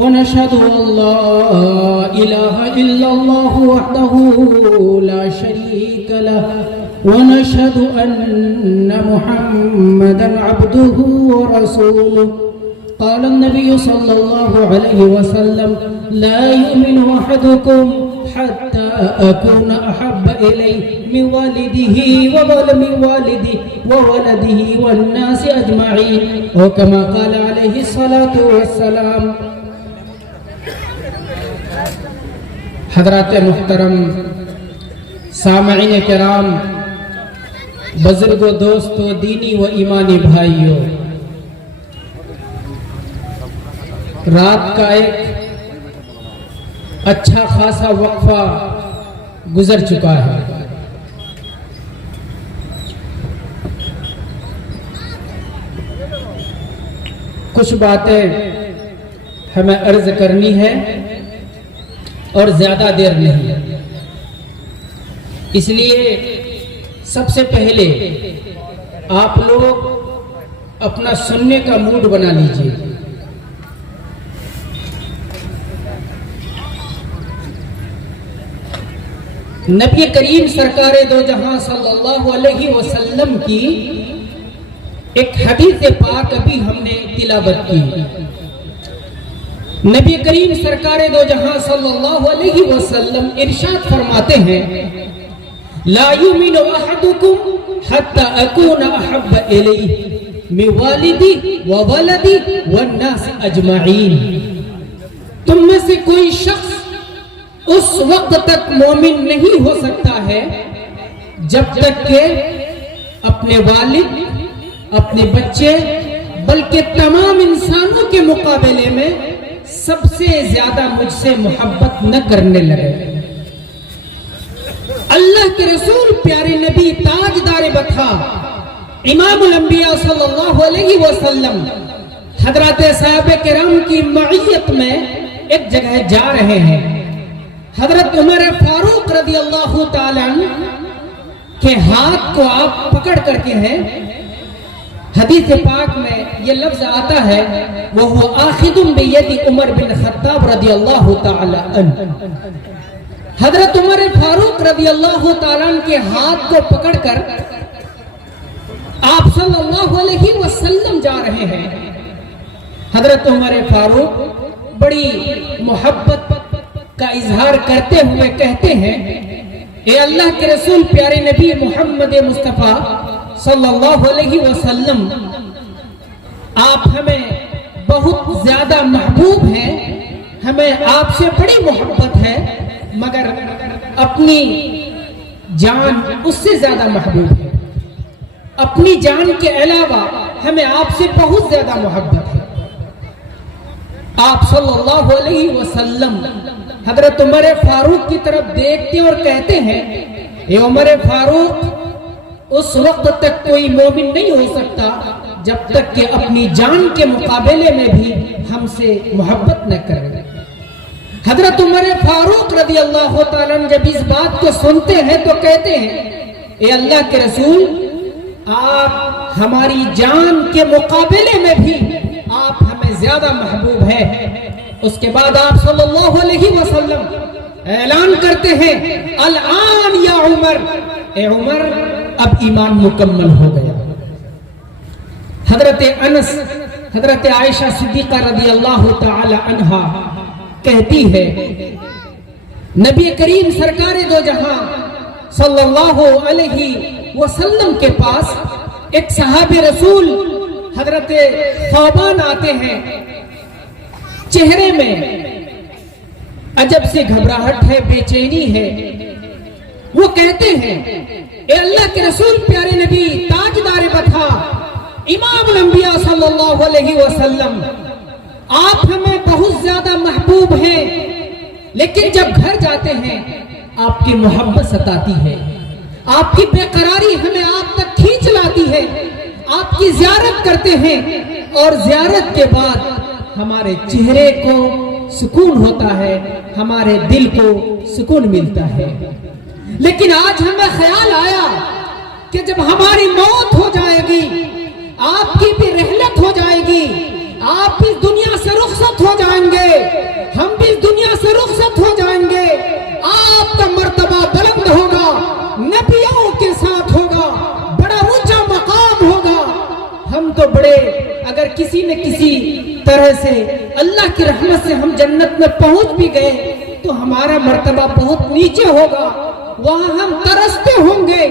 ونشهد أن لا إله إلا الله وحده لا شريك له ونشهد أن محمدا عبده ورسوله قال النبي صلى الله عليه وسلم لا يؤمن أحدكم حتى أكون أحب إليه من والده وولده والناس أجمعين وكما قال عليه الصلاة والسلام۔ حضرات محترم، سامعین کرام، بزرگوں، دوستوں، دینی و ایمانی بھائیوں، رات کا ایک اچھا خاصا وقفہ گزر چکا ہے۔ کچھ باتیں ہمیں عرض کرنی ہے اور زیادہ دیر نہیں، اس لیے سب سے پہلے آپ لوگ اپنا سننے کا موڈ بنا لیجئے۔ نبی کریم سرکار دو جہاں صلی اللہ علیہ وسلم کی ایک حدیث پاک ابھی ہم نے تلاوت کی۔ نبی کریم سرکار دو جہاں صلی اللہ علیہ وسلم ارشاد فرماتے ہیں لا یؤمن احدکم حتی اکون احب الیہ من والدی وولدی والناس اجمعین۔ تم میں سے کوئی شخص اس وقت تک مومن نہیں ہو سکتا ہے جب تک کہ اپنے والد، اپنے بچے، بلکہ تمام انسانوں کے مقابلے میں سب سے زیادہ مجھ سے محبت نہ کرنے لگے۔ اللہ کے رسول پیارے نبی تاجدار بطحا امام الانبیاء صلی اللہ علیہ وسلم حضرات صحابہ کرام کی معیت میں ایک جگہ جا رہے ہیں۔ حضرت عمر فاروق رضی اللہ تعالیٰ عنہ کے ہاتھ کو آپ پکڑ کر کے ہیں، حدیث پاک میں یہ لفظ آتا ہے وَهُوَ آخِذٌ بِيَدِ عمر بن خطاب رضی اللہ تعالیٰ عنہ۔ حضرت عمر فاروق رضی اللہ تعالیٰ عنہ کے ہاتھ کو پکڑ کر آپ صلی اللہ علیہ وسلم جا رہے ہیں۔ حضرت عمر فاروق بڑی محبت کا اظہار کرتے ہوئے کہتے ہیں اے اللہ کے رسول پیارے نبی محمد مصطفیٰ صلی اللہ علیہ وسلم، آپ ہمیں بہت زیادہ محبوب ہیں، ہمیں آپ سے بڑی محبت ہے، مگر اپنی جان اس سے زیادہ محبوب ہے، اپنی جان کے علاوہ ہمیں آپ سے بہت زیادہ محبت ہے۔ آپ صلی اللہ علیہ وسلم حضرت عمر فاروق کی طرف دیکھتے اور کہتے ہیں اے عمر فاروق، اس وقت تک کوئی مومن نہیں ہو سکتا جب تک کہ اپنی جان کے مقابلے میں بھی ہم سے محبت نہ کرے۔ حضرت عمر فاروق رضی اللہ تعالیٰ عنہ جب اس بات کو سنتے ہیں تو کہتے ہیں اے اللہ کے رسول، آپ ہماری جان کے مقابلے میں بھی آپ ہمیں زیادہ محبوب ہیں۔ اس کے بعد آپ صلی اللہ علیہ وسلم اعلان کرتے ہیں الآن یا عمر، اے عمر اب ایمان مکمل ہو گیا۔ حضرت انس، حضرت عائشہ صدیقہ رضی اللہ تعالی عنہا کہتی ہے نبی کریم سرکار دو جہاں صلی اللہ علیہ وسلم کے پاس ایک صحابی رسول حضرت ثوبان آتے ہیں، چہرے میں عجب سے گھبراہٹ ہے، بے چینی ہے۔ وہ کہتے ہیں اے اللہ کے رسول پیارے نبی تاجدار بطحا امام الانبیاء صلی اللہ علیہ وسلم، آپ ہمیں بہت زیادہ محبوب ہیں، لیکن جب گھر جاتے ہیں آپ کی محبت ستاتی ہے، آپ کی بے قراری ہمیں آپ تک کھینچ لاتی ہے، آپ کی زیارت کرتے ہیں اور زیارت کے بعد ہمارے چہرے کو سکون ہوتا ہے، ہمارے دل کو سکون ملتا ہے۔ لیکن آج ہمیں خیال آیا کہ جب ہماری موت ہو جائے گی، آپ کی بھی رحلت ہو جائے گی، آپ بھی دنیا سے رخصت ہو جائیں گے، ہم بھی دنیا سے رخصت ہو جائیں گے، آپ کا مرتبہ بلند ہوگا، نبیوں کے ساتھ ہوگا، بڑا اونچا مقام ہوگا۔ ہم تو بڑے، اگر کسی نہ کسی طرح سے اللہ کی رحمت سے ہم جنت میں پہنچ بھی گئے تو ہمارا مرتبہ بہت نیچے ہوگا، وہاں ہم ترستے ہوں گے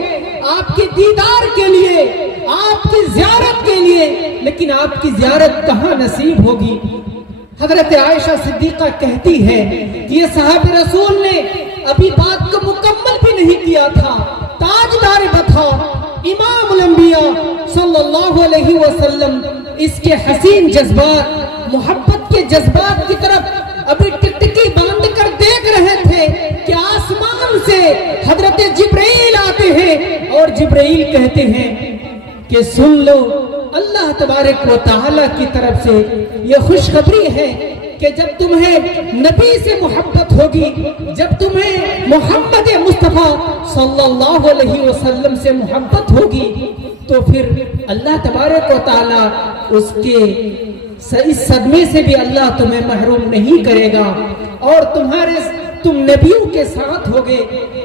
آپ کے دیدار کے لیے، آپ کی زیارت کے لیے، لیکن آپ کی زیارت کہاں نصیب ہوگی؟ حضرت عائشہ صدیقہ کہتی ہے کہ یہ صحابہ رسول نے ابھی بات کو مکمل بھی نہیں کیا تھا، تاجدار بتا امام الانبیاء صلی اللہ علیہ وسلم اس کے حسین جذبات، محبت کے جذبات کی طرف ابھی ٹکٹکی باندھ کر دیکھ رہے تھے کہ آسمان سے حضرت جبرائیل آتے ہیں اور جبرائیل کہتے ہیں کہ سن لو، اللہ تبارک و تعالی کی طرف سے یہ خوشخبری ہے کہ جب تمہیں نبی سے محبت ہوگی، جب تمہیں محمد مصطفیٰ صلی اللہ علیہ وسلم سے محبت ہوگی تو پھر اللہ تبارک و تعالی اس کے اس صدمے سے بھی اللہ تمہیں محروم نہیں کرے گا، اور تم نبیوں کے ساتھ ہوگے،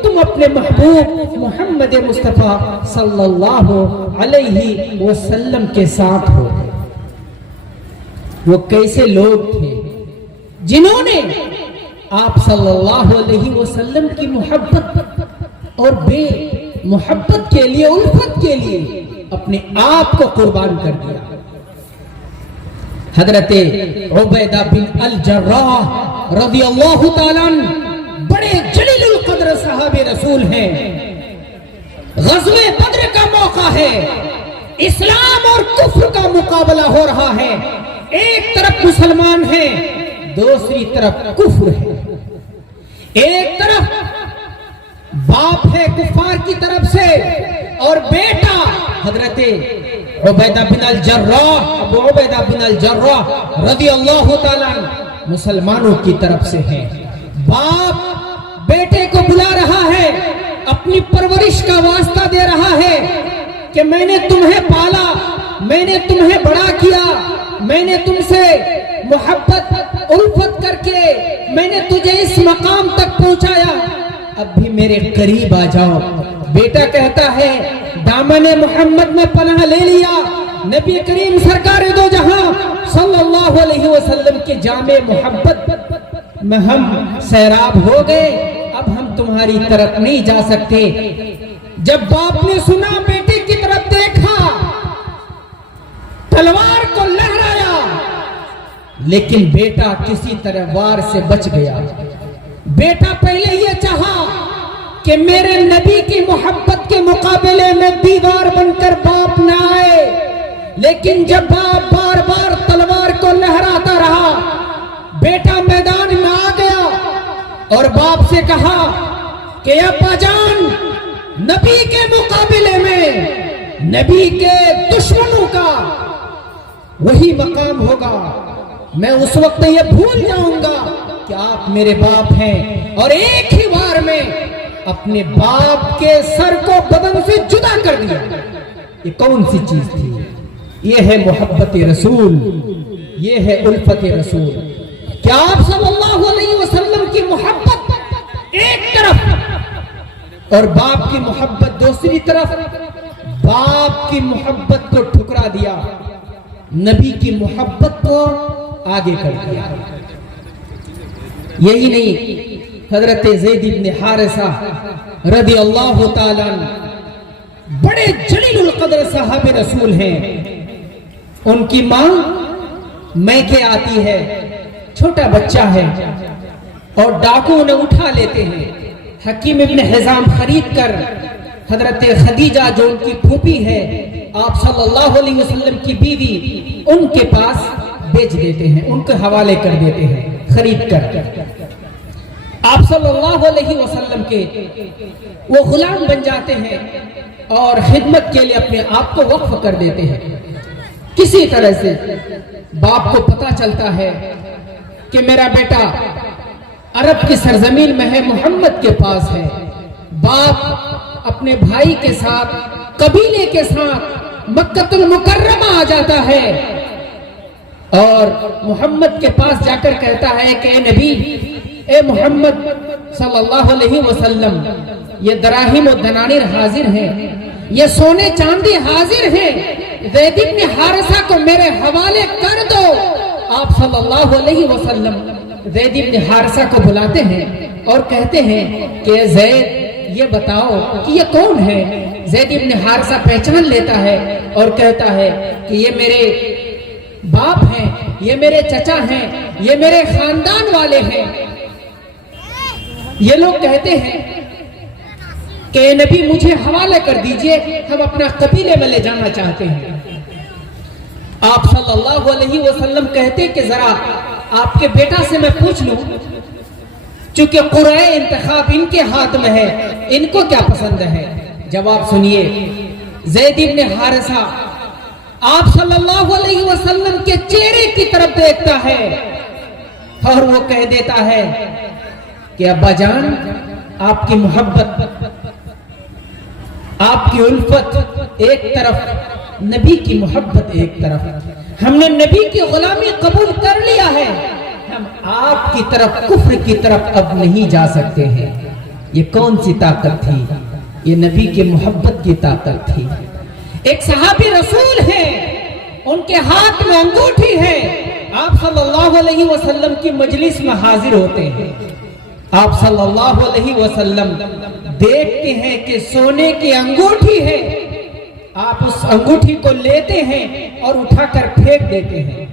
تم اپنے محبوب محمد مصطفیٰ صلی اللہ علیہ وسلم کے ساتھ ہوگے۔ وہ کیسے لوگ تھے جنہوں نے آپ صلی اللہ علیہ وسلم کی محبت اور بے محبت کے لیے، الفت کے لیے اپنے آپ کو قربان کر دیا۔ حضرت عبیدہ بن الجراح رضی اللہ تعالیٰ عنہ بڑے جلیل القدر صحابی رسول ہیں۔ غزوہ بدر کا موقع ہے، اسلام اور کفر کا مقابلہ ہو رہا ہے، ایک طرف مسلمان ہیں، دوسری طرف کفر ہے، ایک طرف باپ ہے کفار کی طرف سے اور بیٹا حضرت عبیدہ بن الجراح، ابو عبیدہ بن الجراح رضی اللہ تعالیٰ عنہ مسلمانوں کی طرف سے ہے۔ باپ بیٹے کو بلا رہا ہے، اپنی پرورش کا واسطہ دے رہا ہے کہ میں نے تمہیں پالا، میں نے تمہیں بڑا کیا، میں نے تم سے محبت الفت کر کے میں نے تجھے اس مقام تک پہنچایا، اب بھی میرے قریب آ جاؤ۔ بیٹا کہتا ہے دامن محمد میں پناہ لے لیا، نبی کریم سرکار دو جہاں صلی اللہ علیہ وسلم کے جامع محبت میں ہم سیراب ہو گئے، اب ہم تمہاری طرف نہیں جا سکتے۔ جب باپ نے سنا، بیٹے کی طرف دیکھا، تلوار کو لہرایا، لیکن بیٹا کسی طرح وار سے بچ گیا۔ بیٹا پہلے یہ چاہا کہ میرے نبی کی محبت کے مقابلے میں دیوار بن کر باپ نہ آئے، لیکن جب باپ بار بار تلوار کو لہراتا رہا، بیٹا میدان میں آ گیا اور باپ سے کہا کہ ابا جان، نبی کے مقابلے میں نبی کے دشمنوں کا وہی مقام ہوگا، میں اس وقت یہ بھول جاؤں گا کہ آپ میرے باپ ہیں، اور ایک ہی بار میں اپنے باپ کے سر کو بدن سے جدا کر دیا۔ یہ کون سی چیز تھی؟ یہ ہے محبت رسول، یہ ہے الفت رسول۔ کیا آپ صلی اللہ علیہ وسلم کی محبت ایک طرف اور باپ کی محبت دوسری طرف، باپ کی محبت کو ٹھکرا دیا، نبی کی محبت کو آگے کر دیا۔ یہی نہیں، حضرت زید بن حارثہ رضی اللہ تعالیٰ عنہ بڑے جلیل القدر صحابی رسول ہیں۔ ان کی ماں میکے آتی ہے، چھوٹا بچہ ہے، اور ڈاکو انہیں اٹھا لیتے ہیں۔ حکیم ابن حزام خرید کر حضرت خدیجہ جو ان کی پھوپھی ہے، آپ صلی اللہ علیہ وسلم کی بیوی، ان کے پاس بیچ دیتے ہیں، ان کے حوالے کر دیتے ہیں خرید کر۔ آپ صلی اللہ علیہ وسلم کے وہ غلام بن جاتے ہیں اور خدمت کے لیے اپنے آپ کو وقف کر دیتے ہیں۔ کسی طرح سے باپ کو پتا چلتا ہے کہ میرا بیٹا عرب کی سرزمین میں ہے، محمد کے پاس ہے۔ باپ اپنے بھائی کے ساتھ، قبیلے کے ساتھ مکہ المکرمہ آ جاتا ہے۔ اور محمد کے پاس جا کر کہتا ہے کہ اے نبی، اے محمد صلی اللہ علیہ وسلم، یہ دراہم و دنانیر حاضر ہیں، یہ سونے چاندی حاضر ہیں، زید بن حارثہ کو میرے حوالے کر دو۔ آپ صلی اللہ علیہ وسلم زید بن حارثہ کو بلاتے ہیں اور کہتے ہیں کہ زید یہ بتاؤ کہ یہ کون ہے؟ زید بن حارثہ پہچان لیتا ہے اور کہتا ہے کہ یہ میرے باپ ہیں، یہ میرے چچا ہیں، یہ میرے خاندان والے ہیں۔ یہ لوگ کہتے ہیں کہ اے نبی مجھے حوالے کر دیجئے، ہم اپنا قبیلے میں لے جانا چاہتے ہیں۔ آپ صلی اللہ علیہ وسلم کہتے کہ ذرا آپ کے بیٹا سے میں پوچھ لوں، چونکہ قرعہ انتخاب ان کے ہاتھ میں ہے، ان کو کیا پسند ہے۔ جواب سنیے، زید بن حارثہ آپ صلی اللہ علیہ وسلم کے چہرے کی طرف دیکھتا ہے اور وہ کہہ دیتا ہے کہ ابا جان، آپ کی محبت، آپ کی الفت ایک طرف، نبی کی محبت ایک طرف، ہم نے نبی کی غلامی قبول کر لیا ہے، ہم آپ کی طرف، کفر کی طرف اب نہیں جا سکتے ہیں۔ یہ کون سی طاقت تھی؟ یہ نبی کی محبت کی طاقت تھی۔ ایک صحابی رسول ہے، ان کے ہاتھ میں انگوٹھی ہے، آپ صلی اللہ علیہ وسلم کی مجلس میں حاضر ہوتے ہیں۔ آپ صلی اللہ علیہ وسلم دیکھتے ہیں کہ سونے کی انگوٹھی ہے، آپ اس انگوٹھی کو لیتے ہیں اور اٹھا کر پھینک دیتے ہیں۔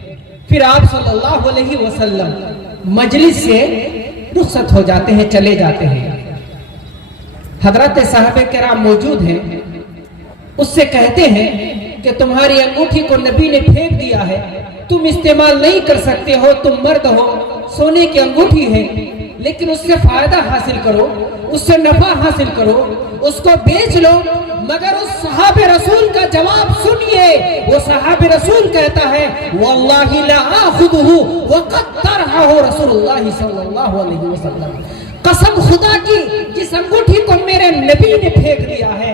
پھر آپ صلی اللہ علیہ وسلم مجلس سے رخصت ہو جاتے ہیں، چلے جاتے ہیں۔ حضرات صحابہ کرام موجود ہیں، اس سے کہتے ہیں کہ تمہاری انگوٹھی کو نبی نے پھینک دیا ہے، تم استعمال نہیں کر سکتے ہو، تم مرد ہو، سونے کی انگوٹھی ہے، لیکن اس سے فائدہ حاصل کرو، اس سے نفع حاصل کرو، اس کو بیچ لو۔ مگر اس صحاب رسول کا جواب سنیے، وہ صحاب رسول کہتا ہے واللہ لا آخذہ وقد طرحہ رسول اللہ صلی اللہ علیہ وسلم، قسم خدا کی جس انگوٹھی کو میرے نبی نے پھینک دیا ہے،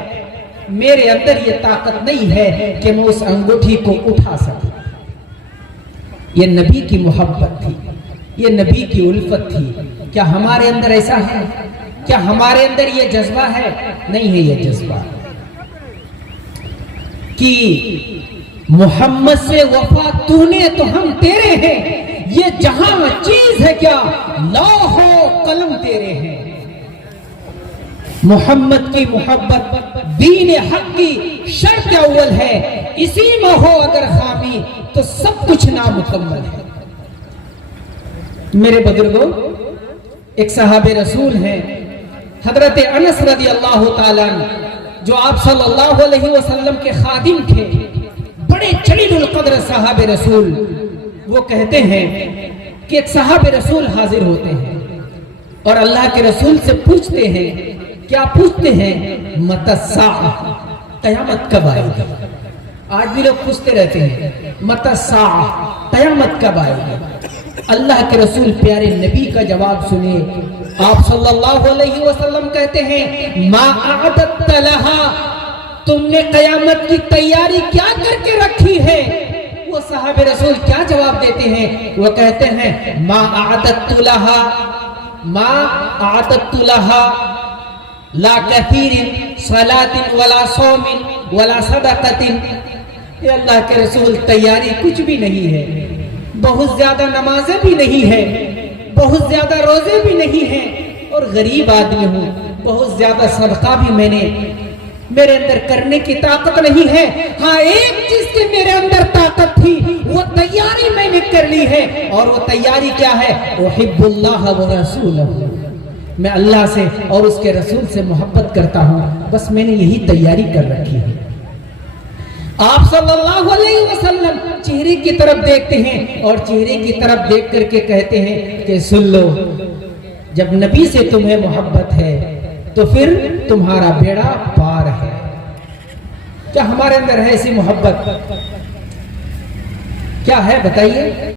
میرے اندر یہ طاقت نہیں ہے کہ میں اس انگوٹھی کو اٹھا سکوں۔ یہ نبی کی محبت تھی، یہ نبی کی الفت تھی۔ کیا ہمارے اندر ایسا ہے؟ کیا ہمارے اندر یہ جذبہ ہے؟ نہیں ہے یہ جذبہ کہ محمد سے وفا تو نے تو ہم تیرے ہیں، یہ جہاں چیز ہے کیا لوح و قلم تیرے ہیں۔ محمد کی محبت دین حق کی شرط اول ہے، اسی میں ہو اگر خامی تو سب کچھ نامکمل ہے۔ میرے بزرگوں، ایک صحابہ رسول ہیں حضرت انس رضی اللہ تعالیٰ عنہ، جو آپ صلی اللہ علیہ وسلم کے خادم تھے، بڑے جلیل القدر صحابہ رسول۔ وہ کہتے ہیں کہ ایک صحابہ رسول حاضر ہوتے ہیں اور اللہ کے رسول سے پوچھتے ہیں، کیا پوچھتے ہیں؟ متی الساعہ، قیامت کب آئے گی؟ آج بھی لوگ پوچھتے رہتے ہیں متی الساعہ، قیامت کب آئے گی؟ اللہ کے رسول پیارے نبی کا جواب سنیں۔ آپ صلی اللہ علیہ وسلم کہتے ہیں ما اعددت لہا، تم نے قیامت کی تیاری کیا کر کے رکھی ہے؟ وہ صحابہ رسول کیا جواب دیتے ہیں؟ وہ کہتے ہیں ما اعددت لہا، ما اعددت لہا لا کثیر صلاۃ ولا صوم ولا صدقۃ۔ اے اللہ کے رسول، تیاری کچھ بھی نہیں ہے، بہت زیادہ نمازیں بھی نہیں ہے، بہت زیادہ روزے بھی نہیں ہیں، اور غریب آدمی ہوں، بہت زیادہ صدقہ بھی میرے اندر کرنے کی طاقت نہیں ہے۔ ہاں ایک چیز کی میرے اندر طاقت تھی، وہ تیاری میں نے کر لی ہے، اور وہ تیاری کیا ہے؟ احب اللہ ورسولہ، میں اللہ سے اور اس کے رسول سے محبت کرتا ہوں، بس میں نے یہی تیاری کر رکھی ہے۔ آپ صلی اللہ علیہ وسلم چہرے کی طرف دیکھتے ہیں اور چہرے کی طرف دیکھ کر کے کہتے ہیں کہ سن لو، جب نبی سے تمہیں محبت ہے تو پھر تمہارا بیڑا پار ہے۔ کیا ہمارے اندر ہے ایسی محبت؟ کیا ہے بتائیے؟